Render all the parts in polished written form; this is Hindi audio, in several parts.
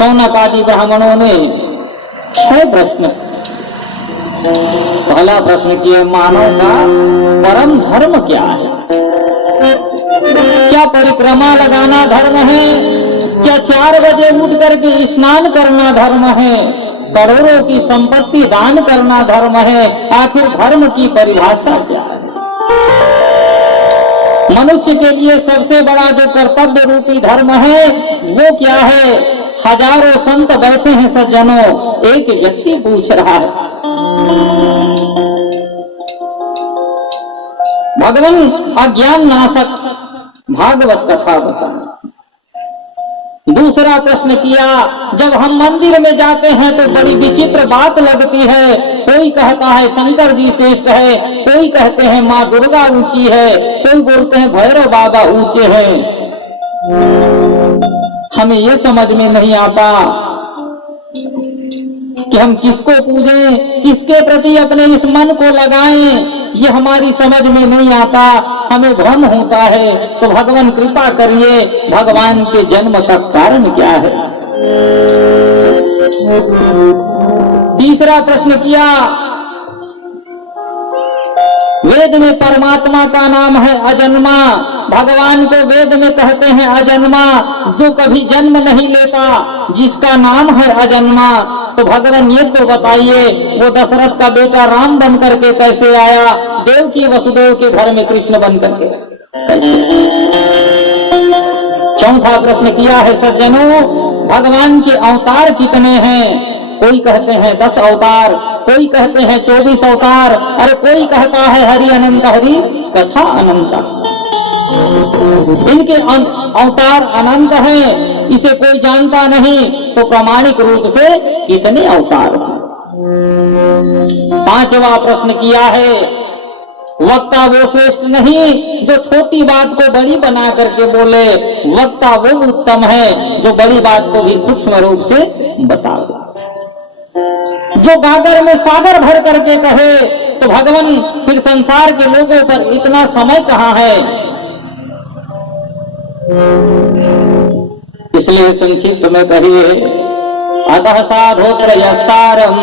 शौनक आदि ब्राह्मणों ने 6 प्रश्न। पहला प्रश्न किया, मानव का परम धर्म क्या है? क्या परिक्रमा लगाना धर्म है? क्या 4 बजे उठ करके स्नान करना धर्म है? करोड़ों की संपत्ति दान करना धर्म है? आखिर धर्म की परिभाषा क्या है? मनुष्य के लिए सबसे बड़ा जो कर्तव्य रूपी धर्म है वो क्या है? हजारों संत बैठे हैं सज्जनों, एक व्यक्ति पूछ रहा है। भगवान अज्ञान नाशक भागवत कथा बताएं। दूसरा प्रश्न किया, जब हम मंदिर में जाते हैं तो बड़ी विचित्र बात लगती है। कोई कहता है शंकर जी श्रेष्ठ है, कोई कहते हैं माँ दुर्गा ऊंची है, कोई बोलते हैं भैरव बाबा ऊंचे हैं। हमें ये समझ में नहीं आता कि हम किसको पूजें, किसके प्रति अपने इस मन को लगाएं। ये हमारी समझ में नहीं आता, हमें भ्रम होता है। तो भगवान कृपा करिए, भगवान के जन्म का कारण क्या है? तीसरा प्रश्न किया, वेद में परमात्मा का नाम है अजन्मा। भगवान को वेद में कहते हैं अजन्मा, जो कभी जन्म नहीं लेता, जिसका नाम है अजन्मा। तो भगवान ये तो बताइए, वो दशरथ का बेटा राम बन करके कैसे आया? देवकी वसुदेव के घर में कृष्ण बन करके कैसे? चौथा प्रश्न किया है सज्जनों, भगवान के अवतार कितने हैं? कोई कहते हैं 10 अवतार, कोई कहते हैं 24 अवतार, अरे कोई कहता है हरि अनंत हरि कथा अनंत। इनके अवतार अनंत हैं, इसे कोई जानता नहीं, तो प्रामाणिक रूप से कितने अवतार हैं? पांचवा प्रश्न किया है, वक्ता वो श्रेष्ठ नहीं जो छोटी बात को बड़ी बना करके बोले, वक्ता वो उत्तम है जो बड़ी बात को भी सूक्ष्म रूप से बतावे। जो गागर में सागर भर करके कहे, तो भगवान फिर संसार के लोगों पर इतना समय कहाँ है? इसलिए संक्षिप्त में कहिए, अतः साधोत्रयसारम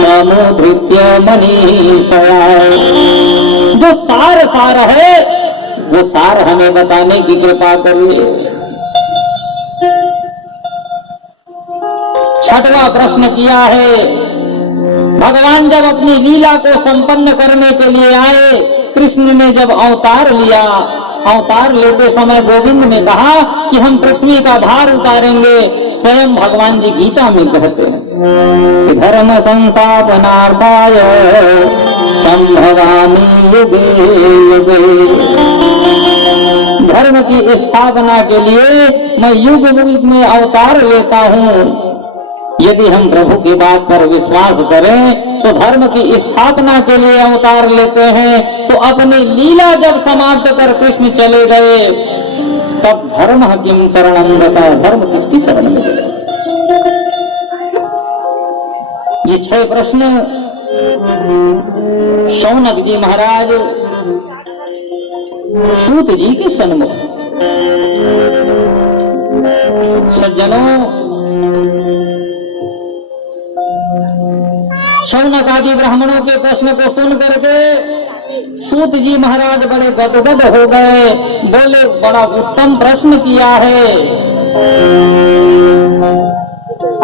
समुद्धृत्य मनीषया। जो सार है वो सार हमें बताने की कृपा करिए। छठवां प्रश्न किया है, भगवान जब अपनी लीला को संपन्न करने के लिए आए, कृष्ण ने जब अवतार लिया, अवतार लेते समय गोविंद ने कहा कि हम पृथ्वी का भार उतारेंगे। स्वयं भगवान जी गीता में कहते हैं, धर्म संस्थापनार्थाय संभवामि युगे युगे। धर्म की स्थापना के लिए मैं युग युग में अवतार लेता हूँ। यदि हम प्रभु की बात पर विश्वास करें तो धर्म की स्थापना के लिए अवतार लेते हैं। तो अपनी लीला जब समाप्त कर कृष्ण चले गए, तब धर्म किम शरणं गता, धर्म किसकी शरण में गया? ये 6 प्रश्न शौनक जी महाराज सूत जी के सन्मुख। सज्जनों, शौनक आदि ब्राह्मणों के प्रश्न को सुन करके सूत जी महाराज बड़े गदगद हो गए। बोले, बड़ा उत्तम प्रश्न किया है।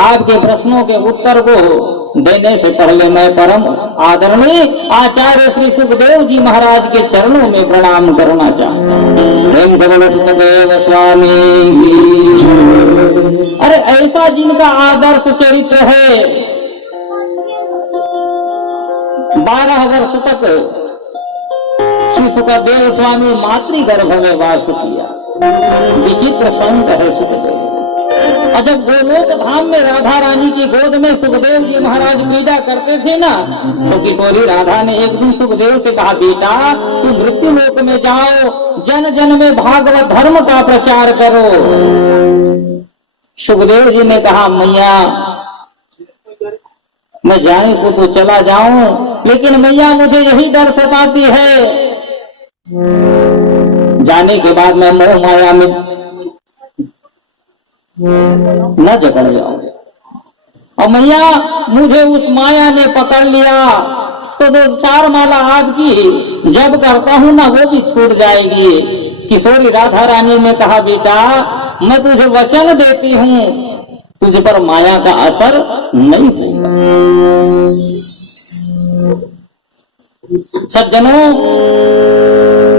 आपके प्रश्नों के उत्तर को देने से पहले मैं परम आदरणीय आचार्य श्री सुखदेव जी महाराज के चरणों में प्रणाम करना चाहता हूँ। सुखदेव स्वामी। अरे ऐसा जिनका आदर्श चरित्र है, 12 वर्ष तक श्री सुखदेव स्वामी मातृगर्भ में वास किया। विचित्र संत है सुखदेव। और जब गोलोक धाम में राधा रानी की गोद में सुखदेव जी महाराज क्रीड़ा करते थे ना, तो किशोरी राधा ने एक दिन सुखदेव से कहा, बेटा तुम मृत्यु लोक में जाओ, जन जन में भागवत धर्म का प्रचार करो। सुखदेव जी ने कहा, मैया मैं जाने को तो चला जाऊं, लेकिन मैया मुझे यही डर सताती है, जाने के बाद मैं मोह माया में न जकड़ जाओगे। और मैया मुझे उस माया ने पकड़ लिया तो 2-4 माला आपकी जब करता हूं ना वो भी छूट जाएगी। किशोरी राधा रानी ने कहा बेटा मैं तुझे वचन देती हूं तुझ पर माया का असर नहीं होगा। सज्जनों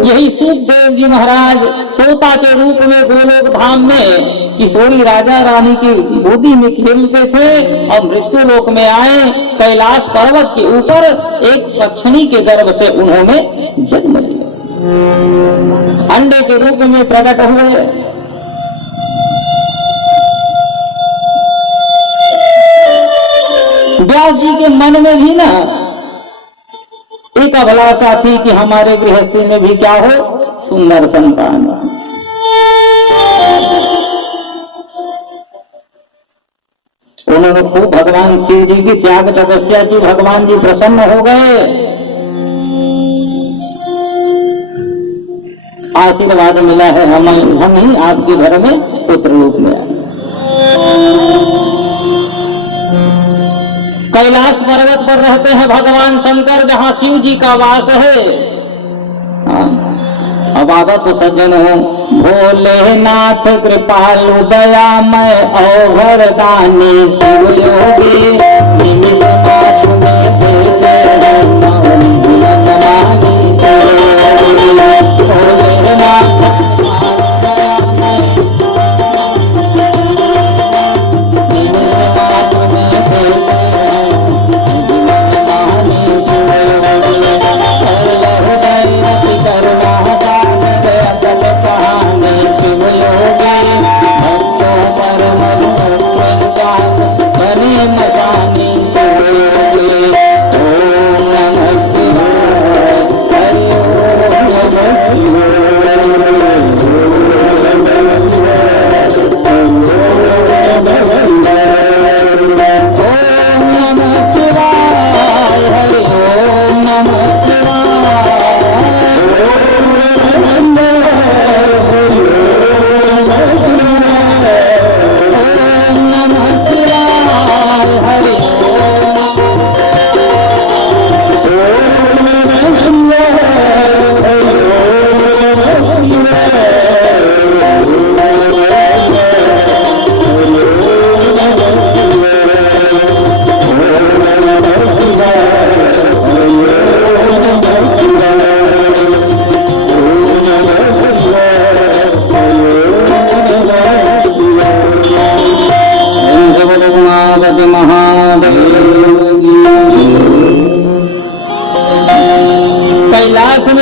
यही सुखदेव जी महाराज तोता के रूप में गोलोक धाम में किशोरी राजा रानी की गोदी में खेलते थे और मृत्यु लोक में आए। कैलाश पर्वत के ऊपर एक पक्षिणी के गर्भ से उन्होंने जन्म लिया, अंडे के रूप में प्रकट हुए। व्यास जी के मन में भी ना एक अभिलाषा थी कि हमारे गृहस्थी में भी क्या हो, सुंदर संतान। उन्होंने खूब भगवान शिव जी की त्याग तपस्या की, भगवान जी प्रसन्न हो गए, आशीर्वाद मिला है हम ही आपके घर में पुत्र रूप में आए। कैलाश पर्वत पर रहते हैं भगवान शंकर जहां शिव जी का वास है। अब आवा तो सज्जन हो, भोलेनाथ कृपालु दयामय और वरदानी शिव योगी निमिष मात्र में देते हैं भोलेनाथ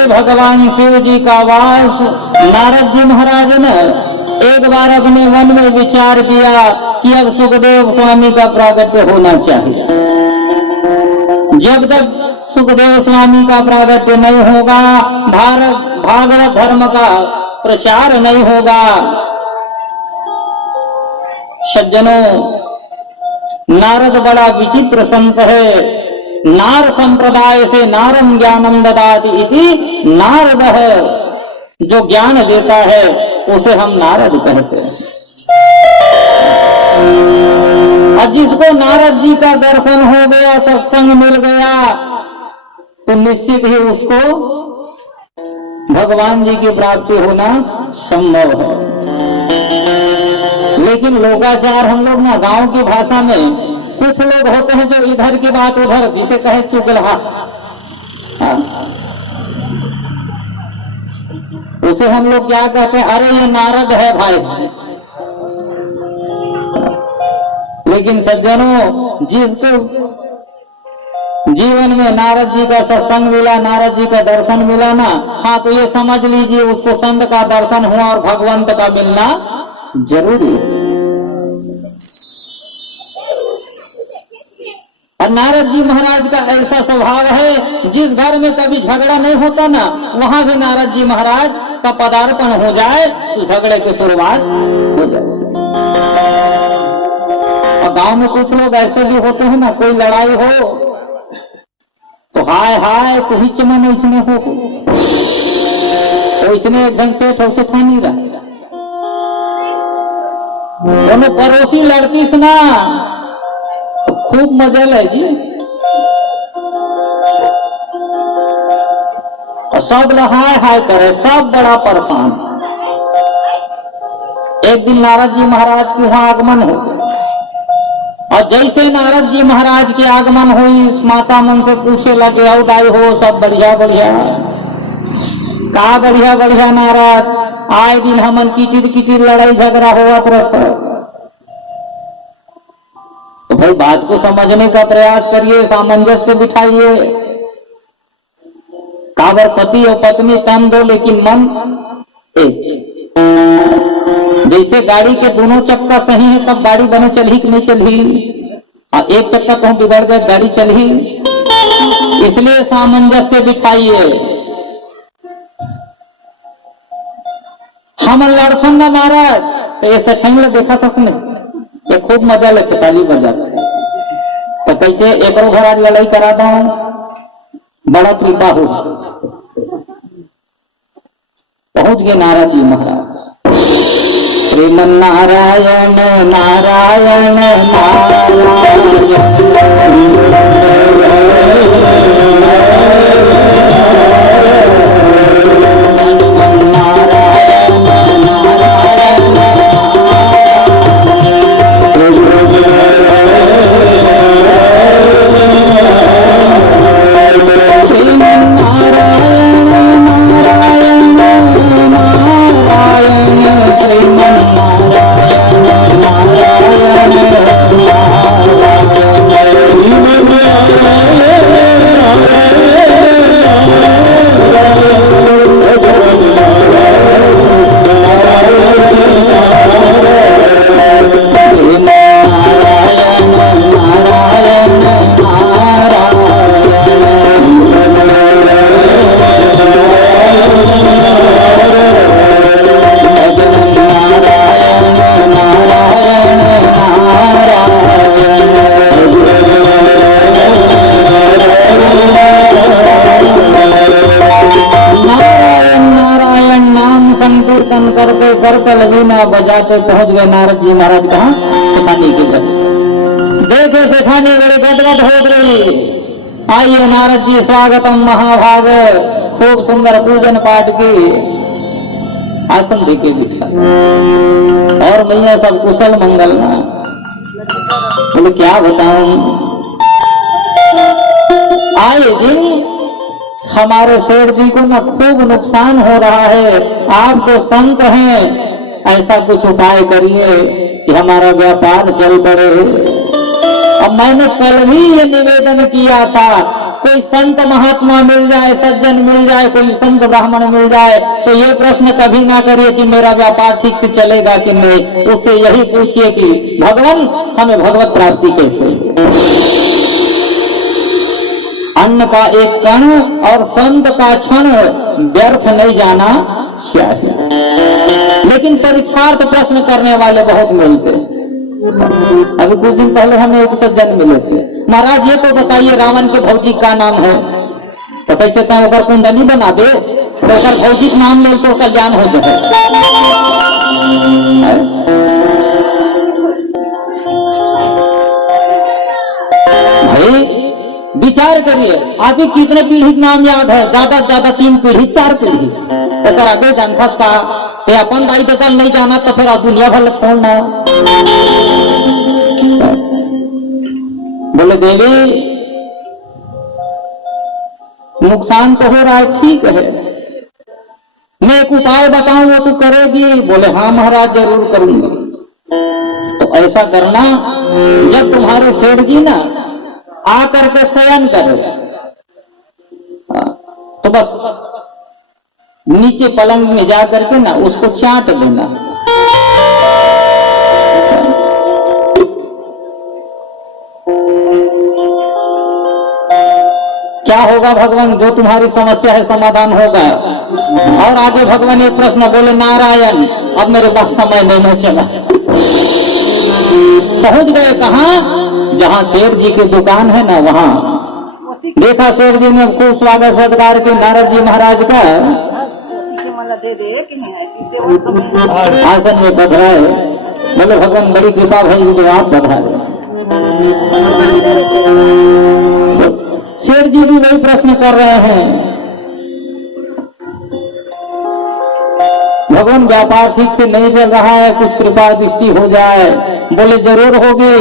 भगवान शिव जी का वास। नारद जी महाराज ने एक बार अपने मन में विचार किया कि अब सुखदेव स्वामी का प्रागट्य होना चाहिए। जब तक सुखदेव स्वामी का प्रागट्य नहीं होगा, भागवत धर्म का प्रचार नहीं होगा। सज्जनों, नारद बड़ा विचित्र संत है। नार संप्रदाय से नारम ज्ञानम ददाति इति नारद है, जो ज्ञान देता है उसे हम नारद कहते हैं। और जिसको नारद जी का दर्शन हो गया, सत्संग मिल गया, तो निश्चित ही उसको भगवान जी की प्राप्ति होना संभव है। लेकिन लोकाचार हम लोग ना गांव की भाषा में कुछ लोग होते हैं जो इधर की बात उधर, जिसे कहे चुगलहा, उसे हम लोग क्या कहते हैं, अरे ये नारद है भाई। लेकिन सज्जनों, जिसको जीवन में नारद जी का सत्संग मिला, नारद जी का दर्शन मिला ना, हाँ, तो ये समझ लीजिए उसको संत का दर्शन हुआ और भगवंत का मिलना जरूरी है। और नारद जी महाराज का ऐसा स्वभाव है, जिस घर में कभी झगड़ा नहीं होता ना, वहां भी नारद जी महाराज का पदार्पण हो जाए तो झगड़े की शुरुआत हो जाए। और गांव में कुछ लोग ऐसे भी होते हैं ना, कोई लड़ाई हो तो हाय हाय तो हिच मन इसने हो, तो इसने एक ढंग से ठोसे था नहीं रहा। दोनों पड़ोसी लड़की से ना तो खूब मजा ले जी। और सब हाय हाय करे, सब बड़ा परेशान। एक दिन नारद जी महाराज के वहां आगमन हो गया, और जैसे नारद जी महाराज के आगमन हुई, माता मन से पूछे लगे, औ दाई हो, सब बढ़िया बढ़िया? का बढ़िया बढ़िया नारद, आए दिन हमन किटिर किटिर लड़ाई झगड़ा होवत रहे। तो भाई बात को समझने का प्रयास करिए, सामंजस्य बिठाइए। काबर पति और पत्नी तन दो लेकिन मन एक। जैसे गाड़ी के दोनों चक्का सही है तब गाड़ी बने चली कि नहीं चली, और एक चक्का कहूं बिगड़ गए गाड़ी चली। इसलिए सामंजस्य बिठाइए। हम लड़थन न महाराज तो ये सठैन देखा था उसने, ये खूब मजा लेते ताली बजाते। तो कैसे एक घर आज लड़ाई करा दो, बड़ा कृपा हो। पहुंच गए नारद जी महाराज। श्रीमन नारायण नारायण नारायण बजाते पहुंच गए नारद जी महाराज कहाँ? सेठानी के घर। देखे सेठानी बड़े गदगद हो गई। आइए नारद जी स्वागतम महाभाग, खूब सुंदर पूजन पाठ की, आसन देके बिठा। और मैया सब कुशल मंगल ना। बोले क्या बताऊं, आए दिन हमारे सेठ जी को ना खूब नुकसान हो रहा है। आप तो संत हैं, ऐसा कुछ उपाय करिए कि हमारा व्यापार चल पड़े। अब मैंने कल ही ये निवेदन किया था, कोई संत महात्मा मिल जाए, सज्जन मिल जाए, कोई संत ब्राह्मण मिल जाए तो ये प्रश्न कभी ना करिए कि मेरा व्यापार ठीक से चलेगा कि नहीं। उससे यही पूछिए कि भगवान हमें भगवत प्राप्ति कैसे। अन्न का एक कण और संत का क्षण व्यर्थ नहीं जाना चाहिए। लेकिन परीक्षार्थ प्रश्न करने वाले बहुत मिलते। अभी कुछ दिन पहले हमें एक सज्जन मिले थे, महाराज ये तो बताइए रावण के भौतिक का नाम है। तो कैसे क्या अगर कुंडली बना दे तो अगर भौतिक नाम ले तो कल्याण हो जाए। भाई विचार करिए, आपकी कितने पीढ़ी का नाम याद है? ज्यादा ज्यादा 3 पीढ़ी 4 पीढ़ी। अगर आगे जानता का अपन दाई तो कल नहीं जाना तो फिर आप दुनिया भर छोड़ना। बोले देवी नुकसान तो हो रहा है, ठीक है, मैं एक उपाय बताऊं वो तो करेगी? बोले हाँ महाराज जरूर करूंगी। तो ऐसा करना, जब तुम्हारे सेठ जी ना आकर के शयन करे तो बस नीचे पलंग में जा करके ना उसको चाट देना। क्या होगा भगवान, जो तुम्हारी समस्या है समाधान होगा। और आगे भगवान एक प्रश्न बोले, नारायण अब मेरे पास समय नहीं चला। पहुंच गए कहाँ? जहां शेर जी की दुकान है ना वहां। देखा शेर जी ने खूब स्वागत सत्कार के नारद जी महाराज का आसन में पधराए। बोले भगवान बड़ी कृपा भाई जो आप बता रहे। शेर जी भी वही प्रश्न कर रहे हैं, भगवान व्यापार ठीक से नहीं चल रहा है, कुछ कृपा दृष्टि हो जाए। बोले जरूर होगी।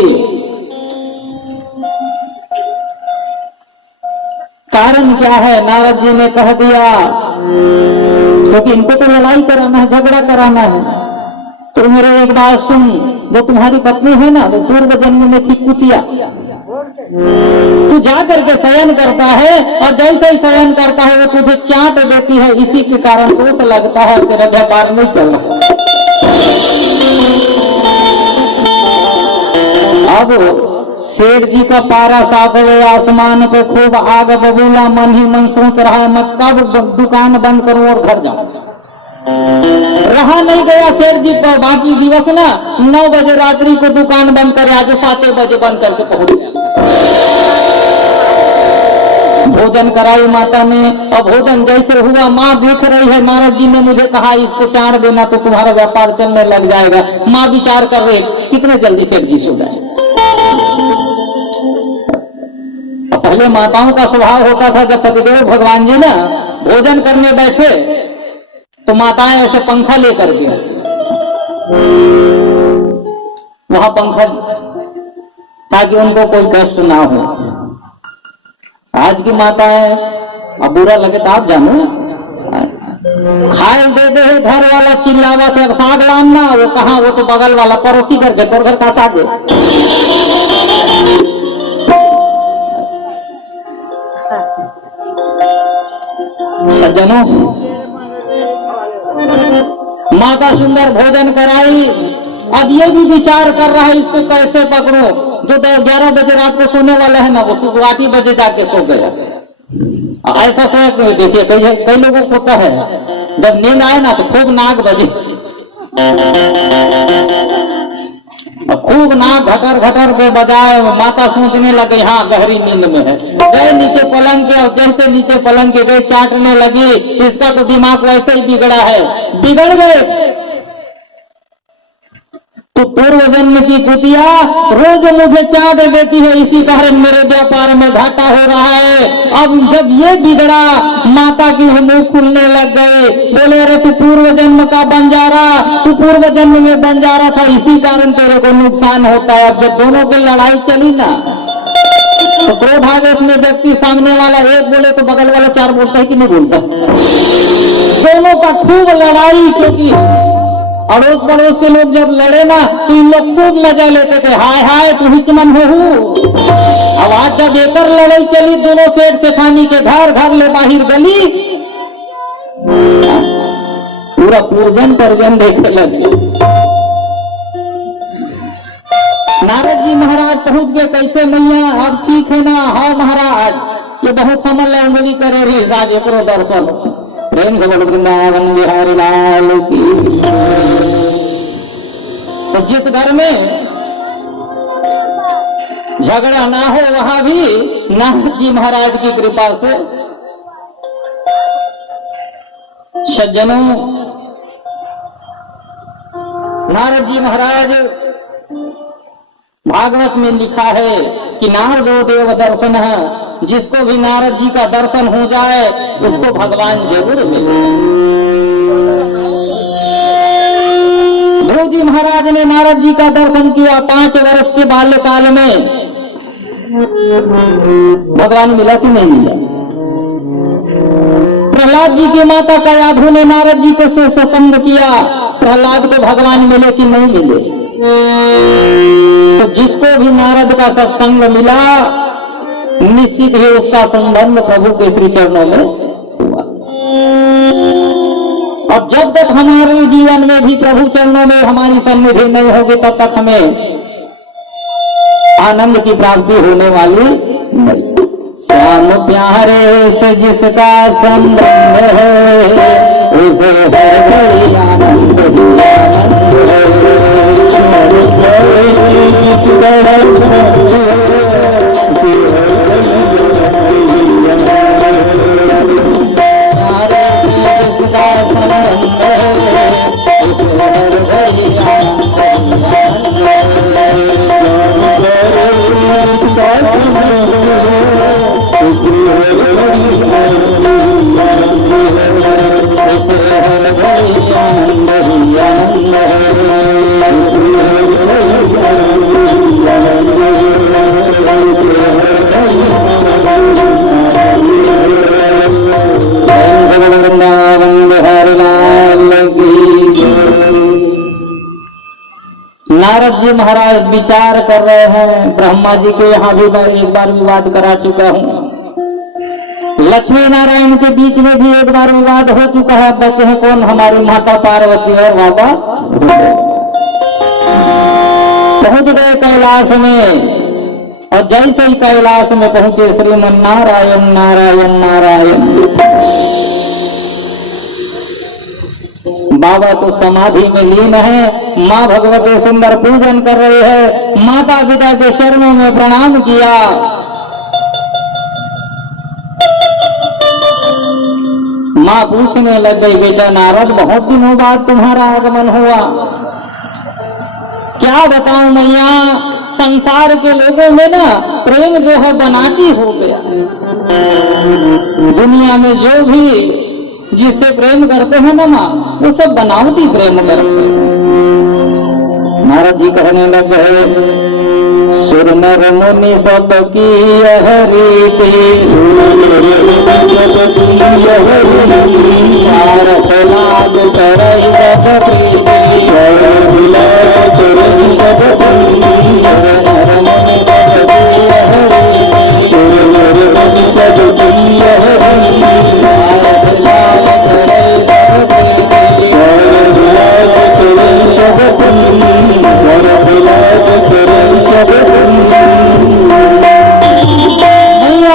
कारण क्या है? नारद जी ने कह दिया, क्योंकि इनको तो लड़ाई कराना है, झगड़ा कराना है। तो मेरे एक बात सुन, वो तुम्हारी पत्नी है ना, वो पूर्व जन्म में थी कुतिया। तू जा करके शयन करता है और जैसे ही शयन करता है वो तुझे चाट देती है, इसी के कारण दोष लगता है, तेरा व्यापार नहीं चल रहा। अब सेठ जी का पारा 7वें आसमान पे खूब आग बबूला, मन ही मन सोच रहा है मैं कब दुकान बंद करूं और घर जाऊं। रहा नहीं गया सेठ जी पर, बाकी दिवस ना 9 बजे रात्रि को दुकान बंद करे, आज 7 बजे बंद करके पहुंच गया। भोजन कराई माता ने, और भोजन जैसे हुआ माँ देख रही है, नारद जी ने मुझे कहा इसको चाड़ देना तो तुम्हारा व्यापार चलने लग जाएगा। माँ विचार कर रहे कितने जल्दी सेठ जी सो गए। पहले माताओं का स्वभाव होता था, जब पतिदेव भगवान जी ना भोजन करने बैठे तो माताएं ऐसे पंखा लेकर के वहां पंखा, ताकि उनको कोई कष्ट ना हो। आज की माताएं, अब बुरा लगे तो आप जानो, खाए दे दे घर वाला चिल्लावा से, अब साग लाना, वो कहा, वो तो बगल वाला पड़ोसी करके तोर घर का साग है। सज्जनों, माता सुंदर भोजन कराई, अब ये भी विचार कर रहा है इसको कैसे पकड़ो। जो 11 बजे रात को सोने वाला है ना, वो सुबह 8 बजे जाके सो गया। ऐसा सोया देखिए, कई लोगों को होता है, जब नींद आए ना तो खूब नाक बजे, खूब नाक घटर घटर पे बजाए। माता सोचने लगे हाँ गहरी नींद में है, गए नीचे पलंग के, और जैसे नीचे पलंग के गए चाटने लगी। इसका तो दिमाग वैसे ही बिगड़ा है, बिगड़ गए। तो पूर्व जन्म की कुतिया रोज मुझे चाट देती है, इसी कारण मेरे व्यापार में घाटा हो रहा है। अब जब ये बिगड़ा, माता की मुंह खुलने लग गए। बोले अरे तू पूर्व जन्म का बंजारा, तू पूर्व जन्म में बंजारा था, इसी कारण तेरे को नुकसान होता है। अब जब दोनों की लड़ाई चली ना, तो क्रोधावेश में व्यक्ति सामने वाला एक बोले तो बगल वाला 4 बोलता है कि नहीं बोलता। दोनों का खूब लड़ाई, क्योंकि अड़ोस पड़ोस के लोग जब लड़े ना तो इन लोग खूब मजा लेते थे, हाय हाय तू हिचमन हो। अब आज जब एकर लड़ाई चली, दोनों सेठ सेठानी के घर, घर ले बाहर गली, पूरा पूर्जन परजन देखे लगे। नारद जी महाराज पहुंच गए, कैसे मैया अब ठीक है ना? हाँ महाराज, ये बहुत समझ ले, उंगली करे रे आज एक दर्शन। प्रेम से बोलो वृंदावन बिहारी लाल की। तो जिस घर में झगड़ा ना हो, वहां भी नारद जी महाराज की कृपा से। सज्जनों, नारद जी महाराज, भागवत में लिखा है कि नारदो देव दर्शन है, जिसको भी नारद जी का दर्शन हो जाए उसको भगवान जरूर मिले। ध्रुव जी महाराज ने नारद जी का दर्शन किया 5 वर्ष के बाल्यकाल में। भगवान मिला कि नहीं मिला? प्रहलाद जी की माता कयाधु ने नारद जी को से सत्संग किया, प्रहलाद को भगवान मिले कि नहीं मिले? तो जिसको भी नारद का सत्संग मिला, निश्चित ही उसका संबंध प्रभु के श्री चरणों में हुआ। अब जब तक हमारे जीवन में भी प्रभु चरणों में हमारी सन्निधि नहीं होगी, तब तक हमें आनंद की प्राप्ति होने वाली नहीं। श्याम प्यारे से जिसका संबंध है, उसे हर घड़ी आनंद ही आनंद है। नारद जी महाराज विचार कर रहे हैं। ब्रह्मा जी के यहाँ भी मैं एक बार विवाद करा चुका हूँ, लक्ष्मी नारायण के बीच में भी एक बार विवाद हो चुका है। बचे हैं कौन? हमारी माता पार्वती और बाबा पहुंच गए कैलाश में। और जैसे ही कैलाश में पहुंचे श्रीमन नारायण नारायण नारायण, बाबा तो समाधि में लीन है, माँ भगवती सुंदर पूजन कर रही है। माता पिता के चरणों में प्रणाम किया। माँ पूछने लग गई, बेटा नारद बहुत दिनों बाद तुम्हारा आगमन हुआ, क्या बताऊं मैया, संसार के लोगों में ना प्रेम जो है बनाती हो गया। दुनिया में जो भी जिससे प्रेम करते हैं ना माँ, वो सब बनावटी प्रेम करते हैं। नारद जी कहने लग गए, सुर नर मुनि सब की यह रीति, भारत लाग करई सब प्रीति,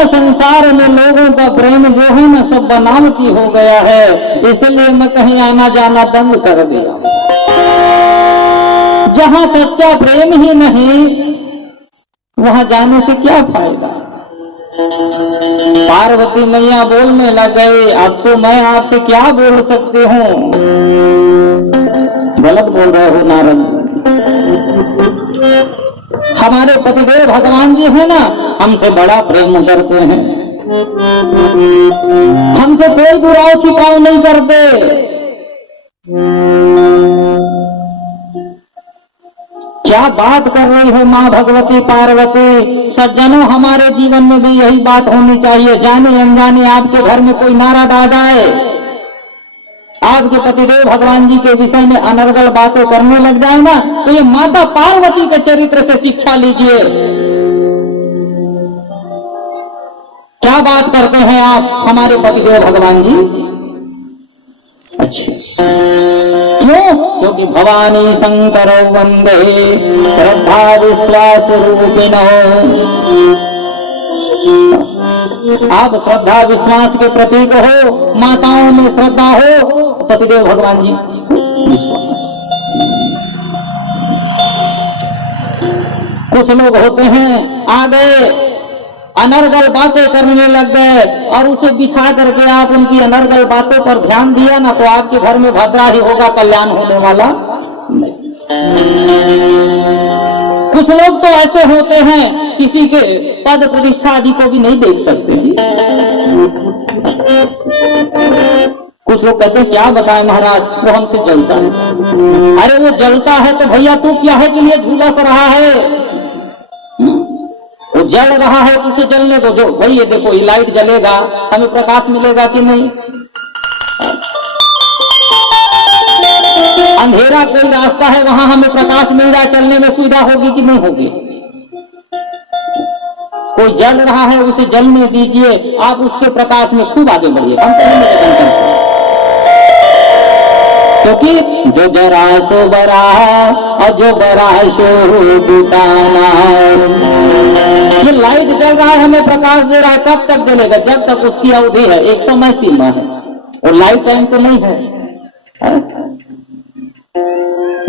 संसार में लोगों का प्रेम जो है ना सब बनावटी हो गया है, इसलिए मैं कहीं आना जाना बंद कर दिया। जहां सच्चा प्रेम ही नहीं, वहां जाने से क्या फायदा। पार्वती मैया बोलने लग गई, अब तो मैं आपसे क्या बोल सकती हूँ। गलत बोल रहे हो नारद। हमारे पतिदेव भगवान जी है ना, हमसे बड़ा प्रेम करते हैं, हमसे कोई दुराव छिपाव नहीं करते। क्या बात कर रही है माँ भगवती पार्वती। सज्जनों, हमारे जीवन में भी यही बात होनी चाहिए। जाने अनजाने आपके घर में कोई नारद आ जाए, आपके पतिदेव भगवान जी के विषय में अनर्गल बातें करने लग जाए ना, तो ये माता पार्वती के चरित्र से शिक्षा लीजिए। क्या बात करते हैं आप हमारे पतिदेव भगवान जी। अच्छा, क्यों? क्योंकि भवानी शंकर वंदे श्रद्धा विश्वास रूपिणो। आप श्रद्धा विश्वास के प्रतीक हो, माताओं में श्रद्धा हो, पतिदेव भगवान जी विश्वास। कुछ लोग होते हैं आ गए, अनर्गल बातें करने लग गए, और उसे बिछा करके आप उनकी अनर्गल बातों पर ध्यान दिया ना, तो आपके घर में भद्रा ही होगा, कल्याण होने वाला नहीं। कुछ लोग तो ऐसे होते हैं, किसी के पद प्रतिष्ठा आदि को भी नहीं देख सकते जी। कुछ लोग कहते हैं क्या बताएं महाराज, वो हमसे जलता है। अरे वो जलता है तो भैया तू क्या है के लिए झूलस रहा है? वो जल रहा है, उसे जलने दो। जो भाई ये देखो, ये लाइट जलेगा, हमें प्रकाश मिलेगा कि नहीं? अंधेरा कोई रास्ता है, वहां हमें प्रकाश मिल रहा है, चलने में सुविधा होगी कि नहीं होगी? कोई जल रहा है, उसे जलने दीजिए, आप उसके प्रकाश में खूब आगे बढ़िए। हम तो निवेदन करते हैं, क्योंकि जो जरा सो बरा और जो बरा सो बुताना। ये लाइट जल रहा है, हमें प्रकाश दे रहा है, कब तक जलेगा? जब तक उसकी अवधि है, एक समय सीमा है, और लाइफ टाइम तो नहीं है।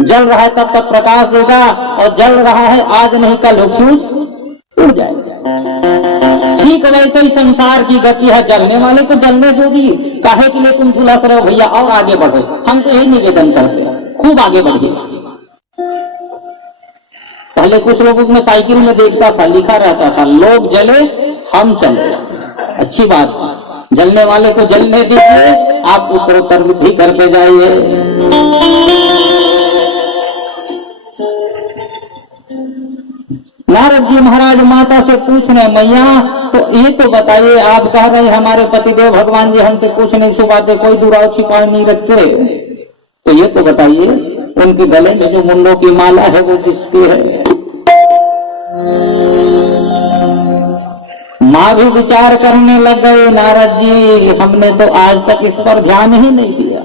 जल रहा है तब तक प्रकाश देगा, और जल रहा है आज नहीं कल फ्यूज उड़ जाएगा। ठीक वैसे ही संसार की गति है, जलने वाले को जलने दोगी, काहे के लिए तुम झुलस रहे हो भैया, और आगे बढ़ो। हम तो यही निवेदन करते हैं, खूब आगे बढ़िए। पहले कुछ लोगों में साइकिल में देखता था, लिखा रहता था, लोग जले हम चले। अच्छी बात है, जलने वाले को जलने दीजिए, आप उत्तरोत्तर वृद्धि करते जाइए। नारद जी महाराज माता से पूछ रहे, मैया तो ये तो बताइए, आप कह रहे हैं हमारे पतिदेव भगवान जी हमसे कुछ नहीं छुपाते, कोई दुराव छिपाव नहीं रखते, तो ये तो बताइए, उनके गले में जो मुंडों की माला है वो किसकी है? माँ भी विचार करने लग गए, नारद जी हमने तो आज तक इस पर ध्यान ही नहीं दिया,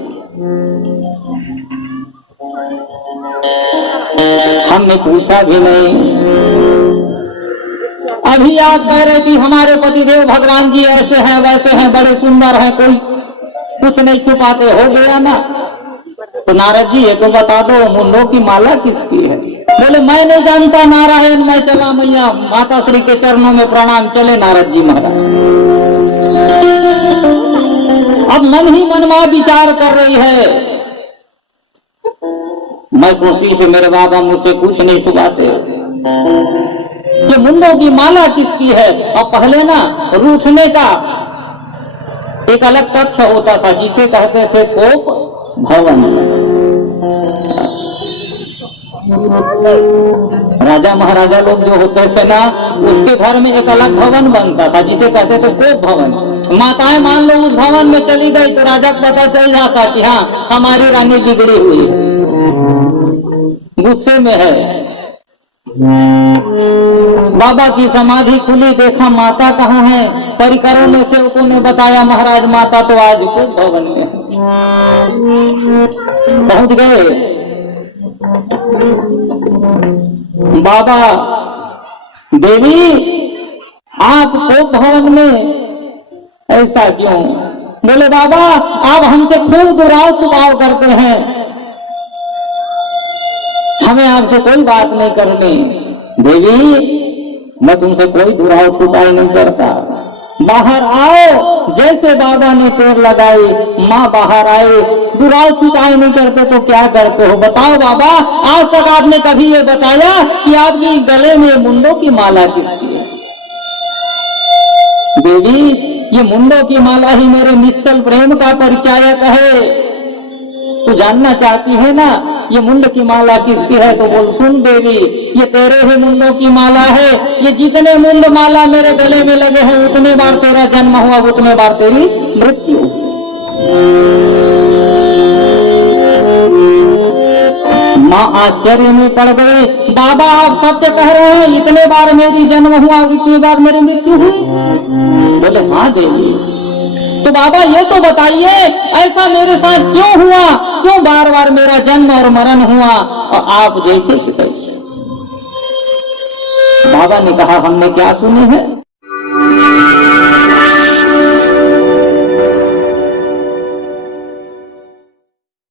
हमने पूछा भी नहीं। अभी आप कह रहे कि हमारे पतिदेव भगवान जी ऐसे हैं वैसे हैं, बड़े सुंदर हैं, कोई कुछ नहीं छुपाते, हो गया ना? तो नारद जी ये तो बता दो मुंडों की माला किसकी है? बोले मैं नहीं जानता नारायण, मैं चला मैया माता श्री के चरणों में प्रणाम। चले नारद जी महाराज। अब मन ही मन में विचार कर रही है, मैं सोची से मेरे बाबा मुझसे कुछ नहीं छुपाते, ये मुंडों की माला किसकी है? और पहले ना रूठने का एक अलग कक्ष होता था जिसे कहते थे कोप भवन। राजा महाराजा लोग जो होते थे ना, उसके घर में एक अलग भवन बनता था जिसे कहते थे कोप भवन। माताएं मान लो उस भवन में चली गई तो राजा को पता चल जाता कि हाँ हमारी रानी बिगड़ी हुई है, गुस्से में है। बाबा की समाधि खुली, देखा माता कहाँ है? परिकरों में सेवकों ने बताया महाराज माता तो आज कोप भवन में है। पहुंच गए बाबा, देवी आप कोप भवन में ऐसा क्यों? बोले बाबा आप हमसे खूब दुराव छुपाव करते हैं, हमें आपसे कोई बात नहीं करनी। देवी मैं तुमसे कोई दुराव छुपाई नहीं करता, बाहर आओ। जैसे बाबा ने तोड़ लगाई, माँ बाहर आई, दुराव छुपाई नहीं करते तो क्या करते हो? बताओ बाबा, आज तक आपने कभी ये बताया कि आपकी गले में मुंडों की माला किसकी है? देवी ये मुंडों की माला ही मेरे निश्चल प्रेम का परिचायक है। तू जानना चाहती है ना ये मुंड की माला किसकी है? तो बोल सुन देवी, ये तेरे ही मुंडों की माला है। ये जितने मुंड माला मेरे गले में लगे हैं उतने बार तेरा जन्म हुआ, उतने बार तेरी मृत्यु। माँ आश्चर्य में पड़ गए, बाबा आप सत्य कह रहे हैं, इतने बार मेरी जन्म हुआ और इतनी बार मेरी मृत्यु हुई? बोले हाँ देवी। तो बाबा ये तो बताइए ऐसा मेरे साथ क्यों हुआ, क्यों बार बार मेरा जन्म और मरण हुआ और आप जैसे कि तैसे? बाबा ने कहा हमने क्या सुने हैं?